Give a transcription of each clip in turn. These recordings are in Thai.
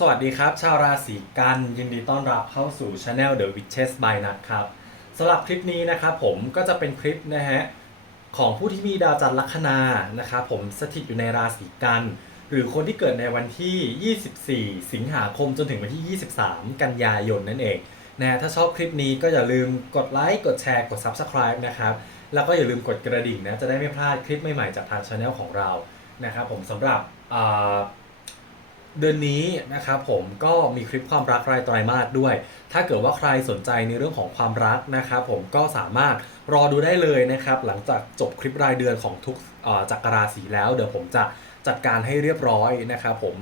สวัสดีครับ ชาวราศีกันยินดีต้อนรับเข้าสู่ Channel The Witches by Nut ครับสำหรับคลิปนี้นะครับผมก็จะเป็นคลิปนะฮะของผู้ที่มีดาวจันทร์ลัคนานะครับผมสถิตอยู่ในราศีกัน หรือคนที่เกิดในวันที่ 24 สิงหาคมจนถึงวันที่ 23 กันยายนนั่นเองนะฮะถ้าชอบคลิปนี้ก็อย่าลืมกดไลค์กดแชร์กด Subscribe นะครับแล้วก็อย่าลืมกดกระดิ่งนะจะได้ไม่พลาดคลิปใหม่ๆจากทาง Channel ของเรานะครับผมสำหรับ เดือนนี้นะครับผมก็มีคลิปความรักรายไตรมาสด้วย ถ้าเกิดว่าใครสนใจในเรื่องของความรักนะครับผมก็สามารถรอดูได้เลยนะครับ หลังจากจบคลิปรายเดือนของทุกจักรราศีแล้ว เดี๋ยวผมจะจัดการให้เรียบร้อยนะครับผม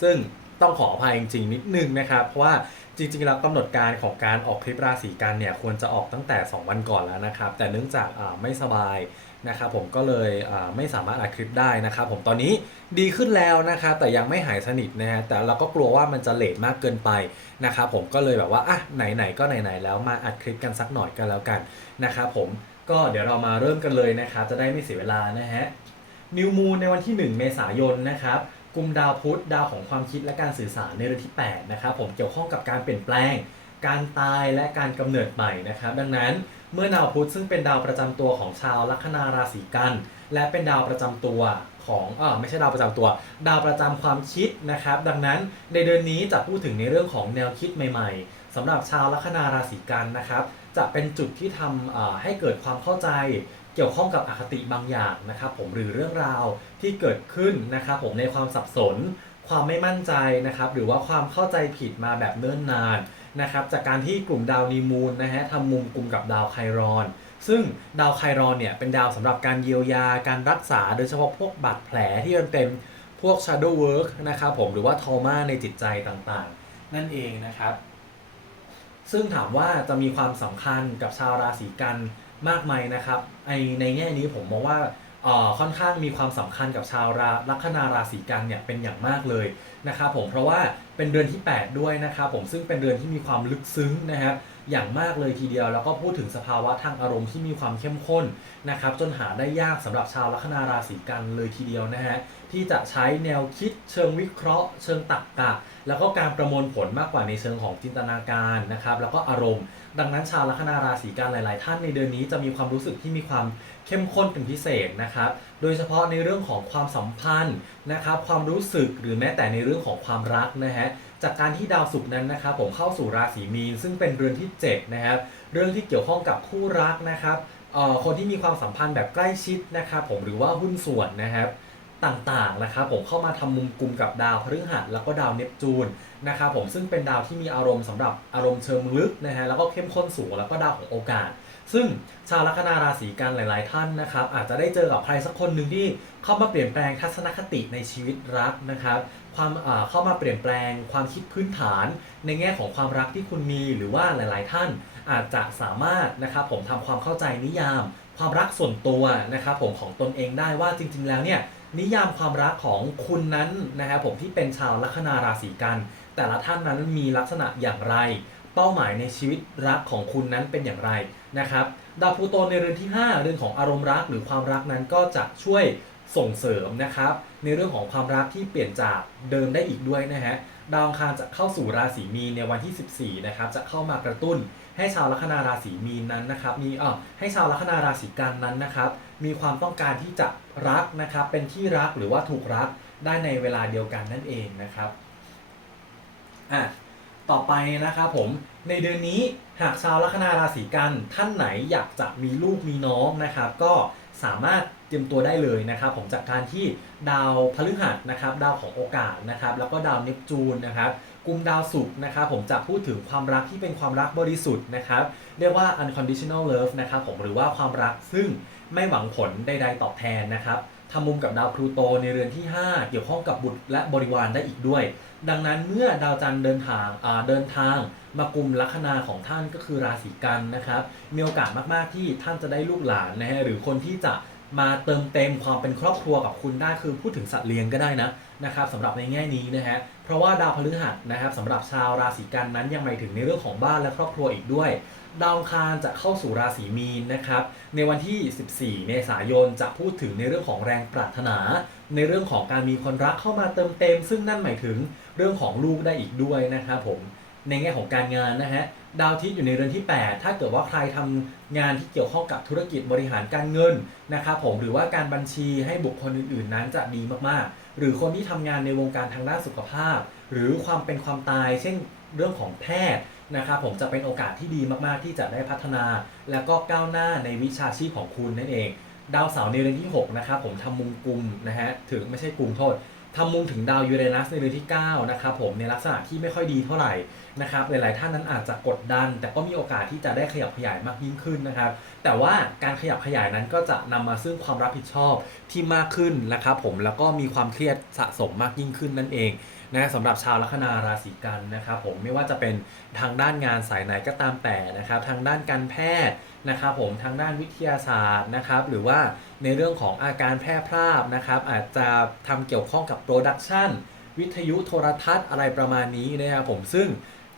ซึ่งต้องขออภัยจริงๆ นิดนึงนะครับ เพราะว่าจริงๆแล้วกำหนดการของการออกคลิปราศีกันเนี่ยควรจะออกตั้งแต่ 2 วันก่อนแล้วนะครับ แต่เนื่องจากไม่สบาย นะครับผมก็เลยไม่สามารถอัดคลิปได้นะครับผมตอนนี้ดีขึ้นแล้วนะครับแต่ยังไม่หายสนิทนะฮะแต่เราก็กลัวว่ามันจะเลทมากเกินไปนะครับผมก็เลยแบบว่าอะไหนๆก็ไหนๆแล้วมาอัดคลิปกันสักหน่อยกันแล้วกันนะครับผมก็เดี๋ยวเรามาเริ่มกันเลยนะครับจะได้ไม่เสียเวลานะฮะนิวมูนในวันที่ 1 เมษายนนะครับกลุ่มดาวพุธดาวของความคิดและการสื่อสารในเรือนที่8นะครับผมเกี่ยวข้องกับการเปลี่ยนแปลง การตายและการกำเนิดใหม่นะครับ ดังนั้นเมื่อดาวพุธซึ่งเป็นดาวประจำตัวของชาวลัคนาราศีกัน และเป็นดาวประจำตัวของเออไม่ใช่ดาวประจำตัว ดาวประจำความคิดนะครับ ดังนั้นในเดือนนี้จะพูดถึงในเรื่องของแนวคิดใหม่ ๆสำหรับชาวลัคนาราศีกันนะครับ จะเป็นจุดที่ทำให้เกิดความเข้าใจเกี่ยวข้องกับอคติบางอย่างนะครับผมหรือเรื่องราวที่เกิดขึ้นนะครับผมในความสับสน ความไม่มั่นใจนะครับหรือว่าความเข้าใจผิดมาแบบเนิ่นนานนะครับจากการที่กลุ่มดาวนีมูลนะฮะทำมุมกลุ่มกับดาวไครอน ซึ่งดาวไครอนเนี่ยเป็นดาวสำหรับการเยียวยาการรักษา โดยเฉพาะพวกบาดแผลที่มันเป็นพวก shadow work นะครับผมหรือว่า trauma ในจิตใจต่างๆ นั่นเองนะครับ ซึ่งถามว่าจะมีความสำคัญกับชาวราศีกันมากไหมนะครับไอในแง่นี้ผมมองว่า ค่อนข้างมีความสำคัญกับชาวราลัคนาราศีกันเนี่ยเป็นอย่างมากเลยนะครับผมเพราะว่าเป็นเดือนที่ 8 ด้วยนะครับผมซึ่งเป็นเดือนที่มีความลึกซึ้งนะครับ อย่างมากเลยทีเดียว แล้วก็พูดถึงสภาวะทางอารมณ์ที่มีความเข้มข้นนะครับจนหาได้ยากสำหรับชาวลัคนาราศีกันเลยทีเดียวนะฮะที่จะใช้แนวคิดเชิงวิเคราะห์ เชิงตรรกกะ แล้วก็การประมวลผลมากกว่าในเชิงของจินตนาการนะครับแล้วก็อารมณ์ ดังนั้นชาวลัคนาราศีกันหลาย ๆ ท่านในเดือนนี้จะมีความรู้สึกที่มีความเข้มข้นเป็นพิเศษนะครับโดยเฉพาะในเรื่องของความสัมพันธ์นะครับความรู้สึกหรือแม้แต่ในเรื่องของความรักนะฮะ จากการที่ดาวศุกร์นั้นนะครับผมเข้าสู่ราศีมีน ซึ่งเป็นเรือนที่7นะครับเรื่องที่เกี่ยวข้องกับคู่รักนะครับคนที่มีความสัมพันธ์แบบใกล้ชิดนะครับผมหรือว่าหุ้นส่วนนะครับต่างๆนะครับผมเข้ามาทำมุมกลุ่มกับดาวพฤหัสแล้วก็ดาวเนปจูนนะครับผมซึ่งเป็นดาวที่มีอารมณ์สำหรับอารมณ์เชิงลึกนะฮะแล้วก็เข้มข้นสูงแล้วก็ดาวของโอกาส ซึ่งชาวลัคนาราศีกันหลาย ๆ ท่านนะครับอาจจะได้เจอกับใครสักคนหนึ่งที่เข้ามาเปลี่ยนแปลงทัศนคติในชีวิตรักนะครับ ความเข้ามาเปลี่ยนแปลงความคิดพื้นฐาน ในแง่ของความรักที่คุณมีหรือว่าหลาย ๆ ท่านอาจจะสามารถนะครับผมทำความเข้าใจนิยาม ความรักส่วนตัวนะครับผมของตนเองได้ว่าจริง ๆ แล้วเนี่ยนิยามความรักของคุณนั้นนะครับผมที่เป็นชาวลัคนาราศีกัน แต่ละท่านนั้นมีลักษณะอย่างไร เป้าหมายในชีวิตรักของคุณนั้นเป็นอย่างไรนะครับดาวพลูโตในเรือนที่ 5 เรื่องของอารมณ์รักหรือความรักนั้นก็จะช่วย ส่งเสริมนะครับ ในเรื่องของความรักที่เปลี่ยนจากเดิมได้อีกด้วยนะฮะดาวอังคารจะเข้าสู่ราศีมีนในวันที่ 14 นะครับ จะเข้ามากระตุ้นให้ชาวลัคนาราศีมีนนั้นนะครับ มีเออให้ชาวลัคนาราศีกันนั้นนะครับ มีความต้องการที่จะรักนะครับ เป็นที่รักหรือว่าถูกรักได้ในเวลาเดียวกันนั่นเองนะครับอะต่อไปนะครับผมในเดือนนี้หากชาวลัคนาราศีกันท่านไหนอยากจะมีลูกมีน้องนะครับ ก็ สามารถเตรียมตัวได้เลยนะครับผมจากการที่ดาวพฤหัสนะครับดาวของโอกาสนะครับแล้วก็ดาวเนปจูนนะครับกลุ่มดาวศุกร์นะครับผมจะพูดถึงความรักที่เป็นความรักบริสุทธิ์นะครับเรียกว่า unconditional love นะครับผมหรือว่าความรักซึ่งไม่หวังผลใดๆตอบแทนนะครับ ทำมุมกับดาวพลูโตในเรือนที่ 5 เกี่ยวข้องกับบุตรและบริวารได้อีกด้วย ดังนั้นเมื่อดาวจันทร์เดินทางอ่าเดินทาง มากลุ่มลัคนาของท่านก็คือราศีกันนะครับ มีโอกาสมากๆที่ท่านจะได้ลูกหลานนะฮะหรือคนที่จะ มาเติมเต็มความเป็นครอบครัวกับคุณได้คือพูดถึงสัตว์เลี้ยงก็ได้นะนะครับสำหรับในแง่นี้นะฮะเพราะว่าดาวพฤหัสนะครับสำหรับชาวราศีกันนั้นยังหมายถึงในเรื่องของบ้านและครอบครัวอีกด้วย ดาวคารจะเข้าสู่ราศีมีนนะครับในวันที่ 14 เมษายนจะพูดถึงในเรื่องของแรงปรารถนา ในเรื่องของการมีคนรักเข้ามาเติมเต็ม ซึ่งนั่นหมายถึงเรื่องของลูกได้อีกด้วยนะครับผมในแง่ของการงานนะฮะ ดาวทิตย์อยู่ในเรือนที่ 8 ถ้าเกิดว่าใครทำงานที่เกี่ยวข้องกับธุรกิจบริหารการเงินนะครับผมหรือว่าการบัญชีให้บุคคลอื่นๆ นั้นจะดีมากๆ หรือคนที่ทำงานในวงการทางด้านสุขภาพ หรือความเป็นความตาย เช่นเรื่องของแพทย์นะครับผมจะเป็นโอกาสที่ดีมากๆ ที่จะได้พัฒนา แล้วก็ก้าวหน้าในวิชาชีพของคุณนั่นเอง ดาวเสาร์ในเรือนที่6นะครับผมทำมุมกลุ่มนะฮะถึงไม่ใช่กลุ่มโทษ ทำมุมถึงดาวยูเรนัสในเรือนที่ 9 นะครับผมในลักษณะที่ไม่ค่อยดีเท่าไหร่นะครับหลายๆท่านนั้นอาจจะกดดัน แต่ก็มีโอกาสที่จะได้ขยับขยายมากยิ่งขึ้นนะครับแต่ว่าการขยับขยายนั้นก็จะนำมาซึ่งความรับผิดชอบที่มากขึ้นนะครับผมแล้วก็มีความเครียดสะสมมากยิ่งขึ้นนั่นเอง นะสำหรับชาวลัคนาราศีกันนะครับผมไม่ว่าจะเป็นทางด้านงานสายไหนก็ตามแต่นะครับทางด้านการแพทย์นะครับผมทางด้านวิทยาศาสตร์นะครับหรือว่าในเรื่องของอาการแพร่พลาดนะครับอาจจะทำเกี่ยวข้องกับโปรดักชันวิทยุโทรทัศน์อะไรประมาณนี้นะครับผมซึ่ง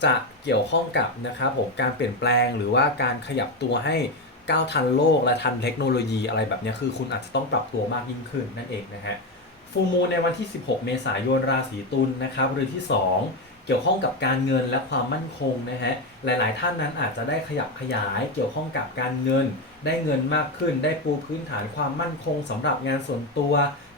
จะเกี่ยวข้องกับนะครับผมการเปลี่ยนแปลงหรือว่าการขยับตัวให้ก้าวทันโลกและทันเทคโนโลยีอะไรแบบนี้คือคุณอาจจะต้องปรับตัวมากยิ่งขึ้นนั่นเองนะฮะ ฟูมูในวันที่ 16 เมษายนราศีตุลนะครับเรือนที่ 2 เกี่ยวข้องกับการเงินและความมั่นคงนะฮะหลายๆ ท่านนั้นอาจจะได้ขยับขยายเกี่ยวข้องกับการเงิน ได้เงินมากขึ้น ได้ปูพื้นฐานความมั่นคงสำหรับงานส่วนตัว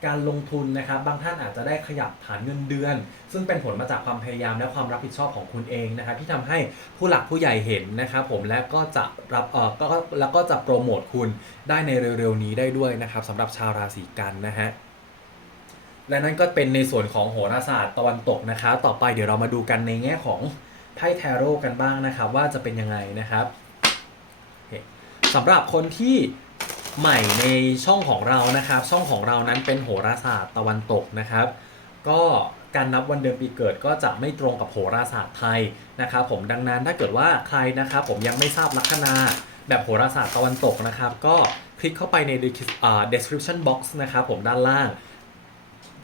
การลงทุนนะครับบางท่านอาจจะได้ขยับฐานเงินเดือน ซึ่งเป็นผลมาจากความพยายามและความรับผิดชอบของคุณเองนะครับที่ทำให้ผู้หลักผู้ใหญ่เห็นนะครับผมและก็จะรับเออก็แล้วก็จะโปรโมทคุณได้ในเร็วๆนี้ได้ด้วยนะครับสำหรับชาวราศีกันนะฮะ และนั่นก็เป็นในส่วนของโหราศาสตร์ตะวันตกนะครับต่อไปเดี๋ยวเรามาดูกันในแง่ของไพ่แทโร่กันบ้างนะครับ ว่าจะเป็นยังไงนะครับสำหรับคนที่ใหม่ในช่องของเรานะครับ ช่องของเรานั้นเป็นโหราศาสตร์ตะวันตกนะครับ ก็การนับวันเดือนปีเกิดก็จะไม่ตรงกับโหราศาสตร์ไทยนะครับผมดังนั้นถ้าเกิดว่าใครนะครับผมยังไม่ทราบลัคนาแบบโหราศาสตร์ตะวันตกนะครับ ก็คลิกเข้าไปใน description box นะครับผมด้านล่าง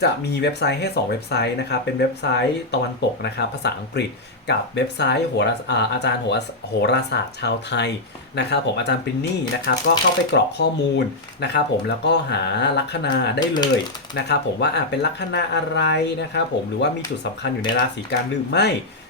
จะมีเว็บไซต์ให้ 2 เว็บไซต์นะครับเป็นเว็บไซต์ตะวันตกนะครับภาษาอังกฤษ กับเว็บไซต์โหราอาจารย์โหราโหราศาสตร์ชาวไทยนะครับผมอาจารย์ปรินนี่นะครับก็เข้าไปกรอกข้อมูลนะครับผมแล้วก็หาลัคนาได้เลยนะครับผมว่าอะเป็นลัคนาอะไรนะครับผมหรือว่ามีจุดสำคัญอยู่ในราศีกันหรือไม่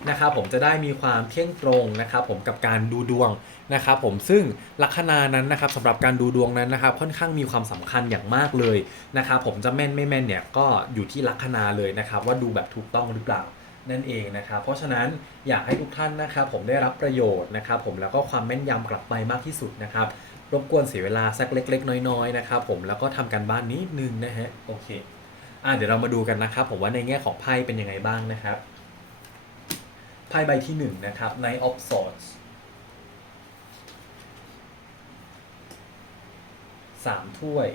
นะครับผมจะได้มีความเที่ยงตรงนะครับผมกับการดูดวงนะครับผมซึ่งลัคนานั้นนะครับสำหรับการดูดวงนั้นนะครับค่อนข้างมีความสำคัญอย่างมากเลยนะครับผมจะแม่นไม่แม่นเนี่ยก็อยู่ที่ลัคนาเลยนะครับว่าดูแบบถูกต้องหรือเปล่า นั่นเองนะครับ เพราะฉะนั้นอยากให้ทุกท่านนะครับผมได้รับประโยชน์นะครับผมแล้วก็ความแม่นยำกลับไปมากที่สุดนะครับรบกวนเสียเวลาสักเล็ก ๆ น้อยๆนะครับผมแล้วก็ทำการบ้านนิดนึงนะฮะโอเคอะเดี๋ยวเรามาดูกันนะครับผมว่าในแง่ของไพ่เป็นยังไงบ้างนะครับไพ่ใบที่หนึ่งนะครับ Knight of Swords สามถ้วย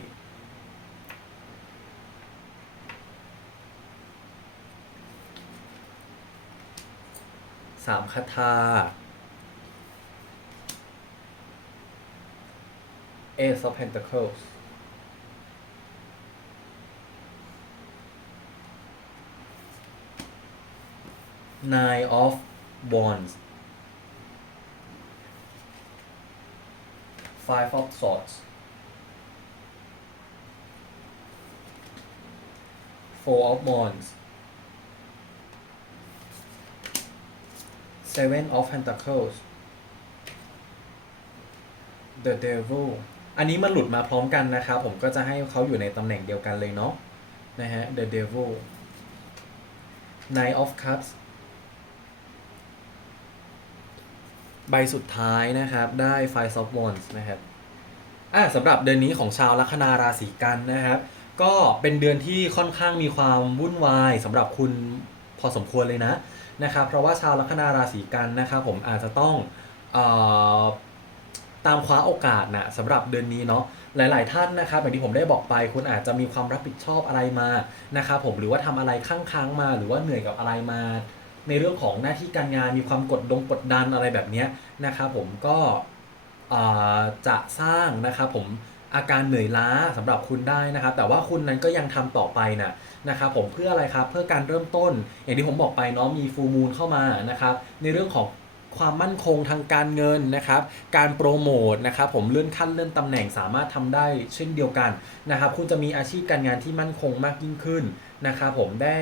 สามคาถา Ace of Pentacles Nine of Wands Five of Swords Four of Wands Seven of Pentacles The Devil อันนี้มันหลุดมาพร้อมกันนะครับ ผมก็จะให้เขาอยู่ในตำแหน่งเดียวกันเลยเนาะนะฮะ The Devil Nine of Cups ใบสุดท้ายนะครับ ได้ Five of Wands นะครับอะสำหรับเดือนนี้ของชาวลัคนาราศีกันนะครับ ก็เป็นเดือนที่ค่อนข้างมีความวุ่นวายสำหรับคุณ อสมควรเลยนะนะครับเพราะว่าชาวลัคนาราศีกันนะครับผมอาจจะต้องออตามคว้าโอกาสนะสำหรับเดือนนี้เนาะหลาย ๆ ท่านนะครับอย่างที่ผมได้บอกไป คุณอาจจะมีความรับผิดชอบอะไรมานะครับผมหรือว่าทำอะไรค้างๆมา หรือว่าเหนื่อยกับอะไรมา ในเรื่องของหน้าที่การงานมีความกดดงกดดันอะไรแบบนี้นะครับผมก็จะสร้างนะครับผม อาการเหนื่อยล้าสำหรับคุณได้นะครับ แต่ว่าคุณนั้นก็ยังทำต่อไปนะนะครับผมเพื่ออะไรครับเพื่อการเริ่มต้น อย่างที่ผมบอกไปเนาะมีฟูมูลเข้ามานะครับในเรื่องของ ความมั่นคงทางการเงินนะครับ การโปรโมทนะครับผมเลื่อนขั้นเลื่อนตำแหน่งสามารถทำได้เช่นเดียวกันนะครับ คุณจะมีอาชีพการงานที่มั่นคงมากยิ่งขึ้นนะครับผมได้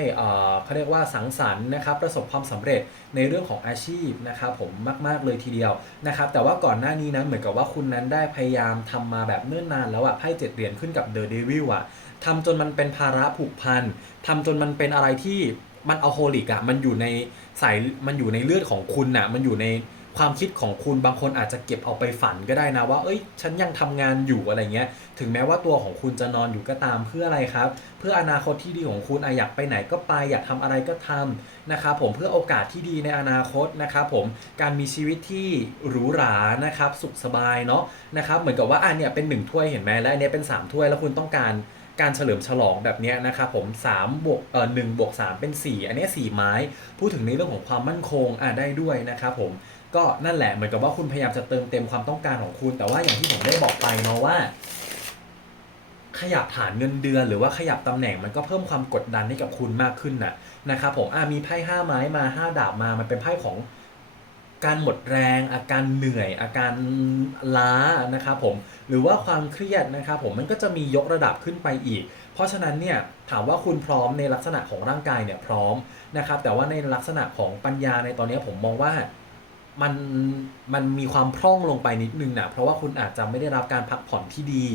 เขาเรียกว่าสังสรรค์นะครับประสบความสำเร็จในเรื่องของอาชีพนะครับผมมาก ๆ เลยทีเดียวนะครับแต่ว่าก่อนหน้านี้นะเหมือนกับว่าคุณนั้นได้พยายามทำมาแบบเนิ่นนานแล้วอะไพ่เจ็ดเหรียญขึ้นกับเดอะเดวิลอะทำจนมันเป็นภาระผูกพันทำจนมันเป็นอะไรที่ มันเอาโฮลิกอะมันอยู่ในสายมันอยู่ในเลือดของคุณอะมันอยู่ในความคิดของคุณบางคนอาจจะเก็บเอาไปฝันก็ได้นะว่า เอ้ย ฉันยังทำงานอยู่อะไรเงี้ย ถึงแม้ว่าตัวของคุณจะนอนอยู่ก็ตามเพื่ออะไรครับ เพื่ออนาคตที่ดีของคุณอยากไปไหนก็ไปอยากทำอะไรก็ทำนะครับผมเพื่อโอกาสที่ดีในอนาคตนะครับผมการมีชีวิตที่หรูหรานะครับสุขสบายเนาะนะครับเหมือนกับว่าอันเนี้ยเป็นหนึ่งถ้วยเห็นไหมและอันเนี้ยเป็นสามถ้วยแล้วคุณต้องการ การเฉลิมฉลองแบบนี้นะครับผม3บวกเอ่อหนึ่งบวก3เป็น 4 อันนี้ยสี่ไม้ พูดถึงในเรื่องของความมั่นคงอะได้ด้วยนะครับผมก็นั่นแหละเหมือนกับว่าคุณพยายามจะเติมเต็มความต้องการของคุณ แต่ว่าอย่างที่ผมได้บอกไปเนาะว่า ขยับฐานเงินเดือน หรือว่าขยับตำแหน่งมันก็เพิ่มความกดดันให้กับคุณมากขึ้นน่ะนะครับผมอะมีไพ่ห้าไม้มาห้าดาบมามันเป็นไพ่ของ การหมดแรง อาการเหนื่อย อาการล้านะครับผมหรือว่าความเครียดนะครับผมมันก็จะมียกระดับขึ้นไปอีก เพราะฉะนั้นเนี่ยถามว่าคุณพร้อมในลักษณะของร่างกายเนี่ยพร้อมนะครับแต่ว่าในลักษณะของปัญญาในตอนนี้ผมมองว่า มันมันมีความพร่องลงไปนิดนึงนะเพราะว่าคุณอาจจะไม่ได้รับการพักผ่อนที่ดี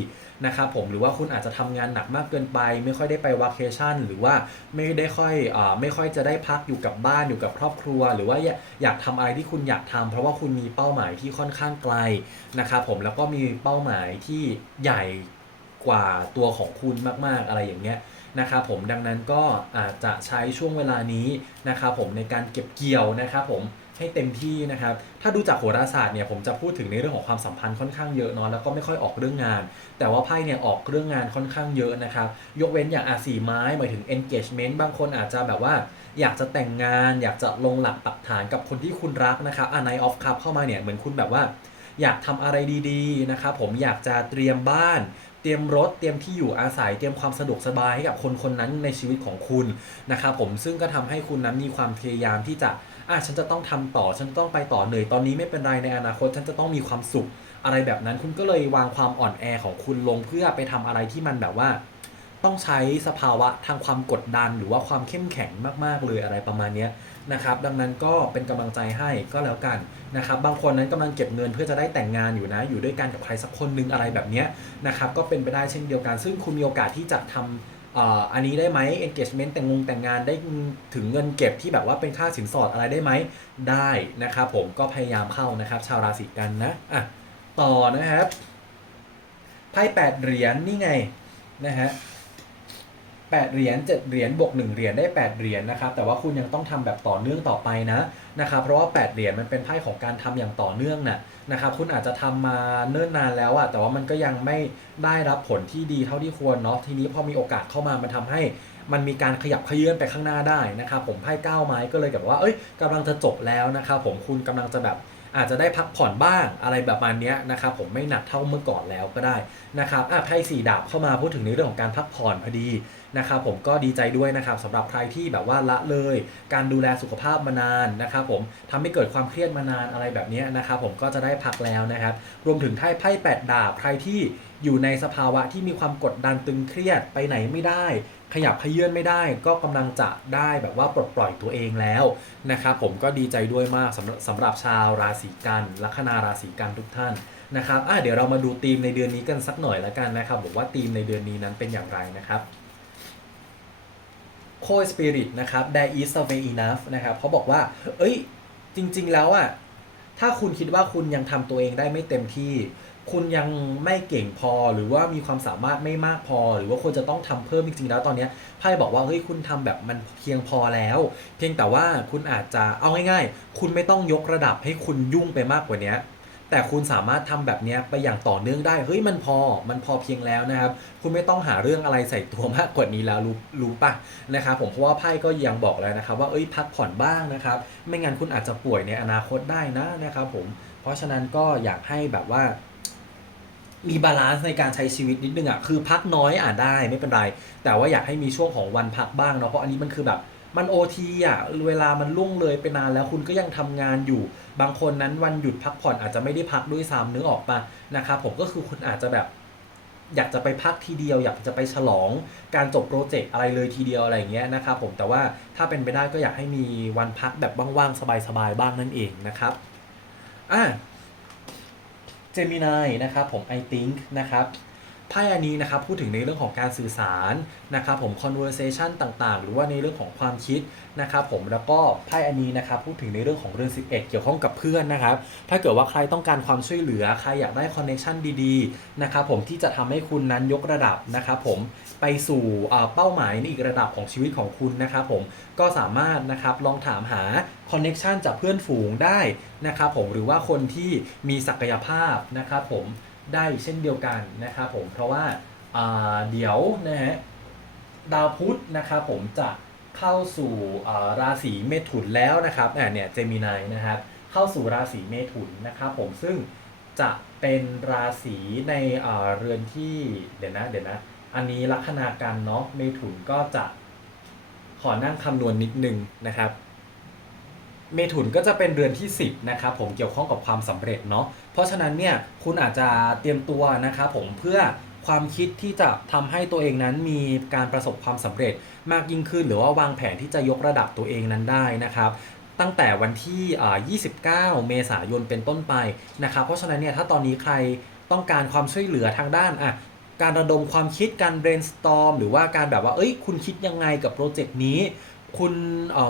นะครับผมหรือว่าคุณอาจจะทำงานหนักมากเกินไป ไม่ค่อยได้ไปวาเคชั่นหรือว่าไม่ได้ค่อยอ่ไม่ค่อยจะได้พักอยู่กับบ้านอยู่กับครอบครัว หรือว่าอยากอยากทำอะไรที่คุณอยากทำเพราะว่าคุณมีเป้าหมายที่ค่อนข้างไกลนะครับผมแล้วก็มีเป้าหมายที่ใหญ่กว่าตัวของคุณมากๆอะไรอย่างเงี้ยนะครับผมดังนั้นก็อาจจะใช้ช่วงเวลานี้นะครับผมในการเก็บเกี่ยวนะครับผม ให้เต็มที่นะครับ ถ้าดูจากโหราศาสตร์เนี่ยผมจะพูดถึงในเรื่องของความสัมพันธ์ค่อนข้างเยอะเนาะแล้วก็ไม่ค่อยออกเรื่องงาน แต่ว่าไพ่เนี่ยออกเรื่องงานค่อนข้างเยอะนะครับ ยกเว้นอย่างอาสีไม้หมายถึง engagement บางคนอาจจะแบบว่า อยากจะแต่งงาน อยากจะลงหลักปักฐานกับคนที่คุณรักนะครับอ่า Night of Cup เข้ามาเนี่ยเหมือนคุณแบบว่า อยากทำอะไรดีๆนะครับผมอยากจะเตรียมบ้าน รียมรถ เตรียมที่อยู่อาศัย เตรียมความสะดวกสบายให้กับคนคนนั้นในชีวิตของคุณนะครับผมซึ่งก็ทำให้คุณนั้นมีความพยายามที่จะอะฉันจะต้องทำต่อ ฉันต้องไปต่อเหนื่อยตอนนี้ไม่เป็นไรในอนาคต ฉันจะต้องมีความสุขอะไรแบบนั้น คุณก็เลยวางความอ่อนแอของคุณลงเพื่อไปทำอะไรที่มันแบบว่า ต้องใช้สภาวะทางความกดดัน หรือว่าความเข้มแข็งมากๆเลยอะไรประมาณนี้นะครับดังนั้นก็เป็นกำลังใจให้ก็แล้วกันนะครับบางคนนั้นกำลังเก็บเงินเพื่อจะได้แต่งงานอยู่นะ อยู่ด้วยกันกับใครสักคนนึงอะไรแบบนี้นะครับก็เป็นไปได้เช่นเดียวกัน ซึ่งคุณมีโอกาสที่จะทำเอ่ออันนี้ได้ไหม engagement แต่งงงแต่งงานได้ถึงเงินเก็บที่แบบว่าเป็นค่าสินสอดอะไรได้ไหมได้นะครับผมก็พยายามเข้านะครับ ชาวราศีกันนะอะต่อนะครับไพ่แปดเหรียญนี่ไงนะฮะ แปดเหรียญเจ็ดเหรียญบวกหนึ่งเหรียญได้แปดเหรียญนะครับแต่ว่าคุณยังต้องทำแบบต่อเนื่องต่อไปนะนะครับเพราะว่าแปดเหรียญมันเป็นไพ่ของการทำอย่างต่อเนื่องน่ะนะครับคุณอาจจะทำมาเนิ่นนานแล้วอะแต่ว่ามันก็ยังไม่ได้รับผลที่ดีเท่าที่ควรเนาะทีนี้พอมีโอกาสเข้ามามันทำให้มันมีการขยับเขยื่อนไปข้างหน้าได้นะครับผมไพ่เก้าไม้ก็เลยกับว่าเอ้ยกำลังจะจบแล้วนะครับผมคุณกำลังจะแบบ อาจจะได้พักผ่อนบ้างอะไรแบบมาณนี้นะครับผมไม่หนักเท่าเมื่อก่อนแล้วก็ได้นะครับอะไพ่สี่ดาบเข้ามาพูดถึงในเรื่องของการพักผ่อนพอดีนะครับผมก็ดีใจด้วยนะครับสำหรับใครที่แบบว่าละเลย การดูแลสุขภาพมานานนะครับผมทำให้เกิดความเครียดมานานอะไรแบบนี้นะครับผมก็จะได้พักแล้วนะครับรวมถึงไพ่ไพ่แปดดาบใครที่อยู่ในสภาวะที่มีความกดดันตึงเครียดไปไหนไม่ได้ ขยับขยื่นไม่ได้ก็กำลังจะได้แบบว่าปลดปล่อยตัวเองแล้วนะครับผมก็ดีใจด้วยมากสำหรับสำหรับชาวราศีกันลัคนาราศีกันทุกท่านนะครับอะเดี๋ยวเรามาดูธีมในเดือนนี้กันสักหน่อยล้วกันนะครับบอกว่าธีมในเดือนนี้นั้นเป็นอย่างไรนะครับโคสปิริตนะครับ there is a way enough นะครับเขาบอกว่า เอ้ยจริง ๆ แล้วอะถ้าคุณคิดว่าคุณยังทำตัวเองได้ไม่เต็มที่ คุณยังไม่เก่งพอหรือว่ามีความสามารถไม่มากพอ หรือว่าควรจะต้องทำเพิ่มจริงๆแล้วตอนนี้ไพ่บอกว่าเฮ้ยคุณทำแบบมันเพียงพอแล้ว เพียงแต่ว่าคุณอาจจะเอาง่ายๆ คุณไม่ต้องยกระดับให้คุณยุ่งไปมากกว่านี้แต่คุณสามารถทำแบบนี้ไปอย่างต่อเนื่องได้ เฮ้ยมันพอ มันพอเพียงแล้วนะครับ คุณไม่ต้องหาเรื่องอะไรใส่ตัวมากกว่านี้แล้วรู้รู้ปะนะครับผมเพราะว่าไพ่ก็ยังบอกแล้วนะครับ ว่าเอ้ยพักผ่อนบ้างนะครับ ไม่งั้นคุณอาจจะป่วยในอนาคตได้นะนะครับผม เพราะฉะนั้นก็อยากให้แบบว่า มีบาลานซ์ในการใช้ชีวิตนิดนึงอะคือพักน้อยอะได้ไม่เป็นไร แต่ว่าอยากให้มีช่วงของวันพักบ้างเนาะเพราะอันนี้มันคือแบบมันโอทีอะเวลามันล่วงเลยไปนานแล้วคุณก็ยังทำงานอยู่ บางคนนั้นวันหยุดพักผ่อนอาจจะไม่ได้พักด้วยซ้ำนึกออกปะนะครับผมก็คือคุณอาจจะแบบอยากจะไปพักทีเดียว อยากจะไปฉลองการจบโปรเจกต์อะไรเลยทีเดียวอะไรอย่างเงี้ยนะครับผมแต่ว่าถ้าเป็นไปได้ก็อยากให้มีวันพักแบบว่างๆสบายๆบ้างนั่นเองนะครับอะ เจมินายนะครับผม I think นะครับ ไพ่อันนี้นะครับพูดถึงในเรื่องของการสื่อสารนะครับผม conversation ต่างๆ หรือว่าในเรื่องของความคิดนะครับผมแล้วก็ไพ่อันนี้นะครับพูดถึงในเรื่องของเรื่อง11 เกี่ยวข้องกับเพื่อนนะครับถ้าเกิดว่าใครต้องการความช่วยเหลือใครอยากได้คอนเน t ชันดีๆนะครับผมที่จะทำให้คุณนั้นยกระดับนะครับผมไปสู่เป้าหมายในอีกระดับของชีวิตของคุณนะครับผมก็สามารถนะครับลองถามหาคอนเน t ชันจากเพื่อนฝูงได้นะครับผมหรือว่าคนที่มีศักยภาพนะครับผม ได้เช่นเดียวกันนะครับผมเพราะว่าาเดี๋ยวนะฮะดาวพุธนะครับผมจะเข้าสู่ราศีเมถุนแล้วนะครับอ่าเนี่ยเจมินายนะครับเข้าสู่ราศีเมถุนนะครับผมซึ่งจะเป็นราศีในเรือนที่เดี๋ยวนะเดี๋ยวนะอันนี้ลัคนากันเนาะเมถุนก็จะขอนั่งคำนวณนิดนึงนะครับ เมถุนก็จะเป็นเรือนที่ 10นะครับผมเกี่ยวข้องกับความสำเร็จเนาะเพราะฉะนั้นเนี่ยคุณอาจจะเตรียมตัวนะครับผมเพื่อความคิดที่จะทำให้ตัวเองนั้นมีการประสบความสำเร็จมากยิ่งขึ้น หรือว่าวางแผนที่จะยกระดับตัวเองนั้นได้นะครับตั้งแต่วันที่ 29 เมษายนเป็นต้นไปนะครับ เพราะฉะนั้นเนี่ยถ้าตอนนี้ใครต้องการความช่วยเหลือทางด้านอะการระดมความคิดการ brainstorm หรือว่าการแบบว่า เอ้ย คุณคิดยังไงกับโปรเจกต์นี้ คุณ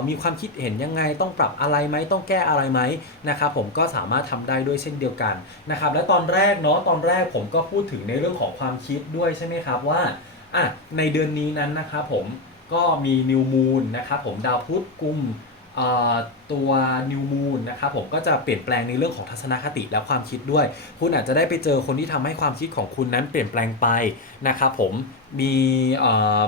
มีความคิดเห็นยังไงต้องปรับอะไรไหมต้องแก้อะไรไหมนะครับผมก็สามารถทำได้ด้วยเช่นเดียวกันนะครับและตอนแรกเนาะตอนแรกผมก็พูดถึงในเรื่องของความคิดด้วยใช่ไหมครับว่าอะในเดือนนี้นั้นนะครับผมก็มีนิวมูนนะครับผมดาวพุธกุมตัวนิวมูนนะครับผมก็จะเปลี่ยนแปลงในเรื่องของทัศนคติและความคิดด้วย คุณอาจจะได้ไปเจอคนที่ทำให้ความคิดของคุณนั้นเปลี่ยนแปลงไปนะครับผม มี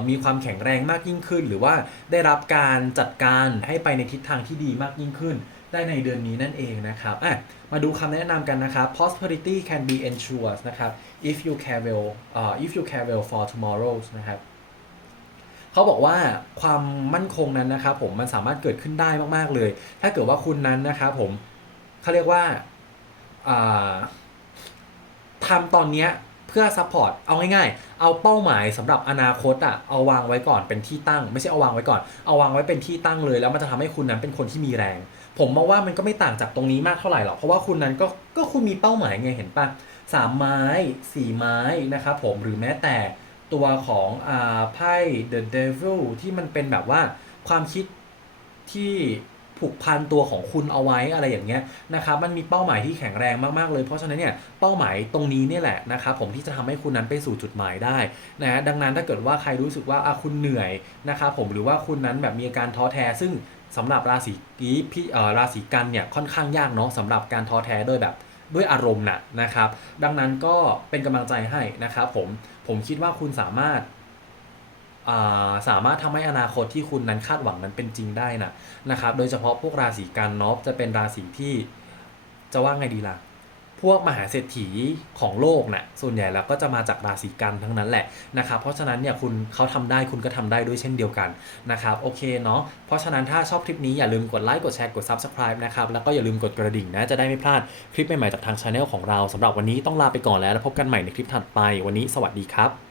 มีความแข็งแรงมากยิ่งขึ้น หรือว่าได้รับการจัดการให้ไปในทิศทางที่ดีมากยิ่งขึ้น ได้ในเดือนนี้นั่นเองนะครับอะมาดูคำแนะนำกันนะครับ prosperity can be ensured นะครับ if you care well เอ่อ if you care well for tomorrow นะครับเขาบอกว่าความมั่นคงนั้นนะครับผมมันสามารถเกิดขึ้นได้มากๆเลย ถ้าเกิดว่าคุณนั้นนะครับผมเขาเรียกว่าอ่าทำตอนเนี้ย เพื่อซัพพอร์ตเอาง่ายๆ เอาเป้าหมายสำหรับอนาคตอะเอาวางไว้ก่อนเป็นที่ตั้ง ไม่ใช่เอาวางไว้ก่อน เอาวางไว้เป็นที่ตั้งเลย แล้วมันจะทำให้คุณนั้นเป็นคนที่มีแรง ผมมองว่ามันก็ไม่ต่างจากตรงนี้มากเท่าไหร่หรอกเพราะว่าคุณนั้นก็ก็คุณมีเป้าหมายไงเห็นปะสามไม้สี่ไม้นะครับผมหรือแม้แต่ตัวของอ่าไพ่ The Devil ที่มันเป็นแบบว่าความคิดที่ ผูกพันตัวของคุณเอาไว้อะไรอย่างเงี้ยนะครับมันมีเป้าหมายที่แข็งแรงมากๆเลย เพราะฉะนั้นเนี่ยเป้าหมายตรงนี้เนี่ยแหละนะครับผมที่จะทำให้คุณนั้นไปสู่จุดหมายได้นะฮะดังนั้นถ้าเกิดว่าใครรู้สึกว่าอะคุณเหนื่อยนะครับผมหรือว่าคุณนั้นแบบมีอาการท้อแท้ซึ่งสำหรับราศีนี้พี่เอ่อราศีกันเนี่ยค่อนข้างยากเนาะสำหรับการท้อแท้โดยแบบด้วยอารมณ์น่ะนะครับ ดังนั้นก็เป็นกำลังใจให้นะครับผมผมคิดว่าคุณสามารถ สามารถทำให้อนาคตที่คุณนั้นคาดหวังนั้นเป็นจริงได้นะนะครับ โดยเฉพาะพวกราศีกันเนาะจะเป็นราศีที่จะว่าไงดีล่ะ พวกมหาเศรษฐีของโลกน่ะส่วนใหญ่แล้วก็จะมาจากราศีกันทั้งนั้นแหละนะครับ เพราะฉะนั้นเนี่ยคุณเขาทำได้คุณก็ทำได้ด้วยเช่นเดียวกันนะครับโอเคเนาะเพราะฉะนั้นถ้าชอบคลิปนี้อย่าลืมกดไลค์กดแชร์กด Subscribe นะครับแล้วก็อย่าลืมกดกระดิ่งนะจะได้ไม่พลาดคลิปใหม่ๆจากทางช anel ของเราสำหรับวันนี้ต้องลาไปก่อนแล้วแล้วพบกันใหม่ในคลิปถัดไปวันนี้สวัสดีครับ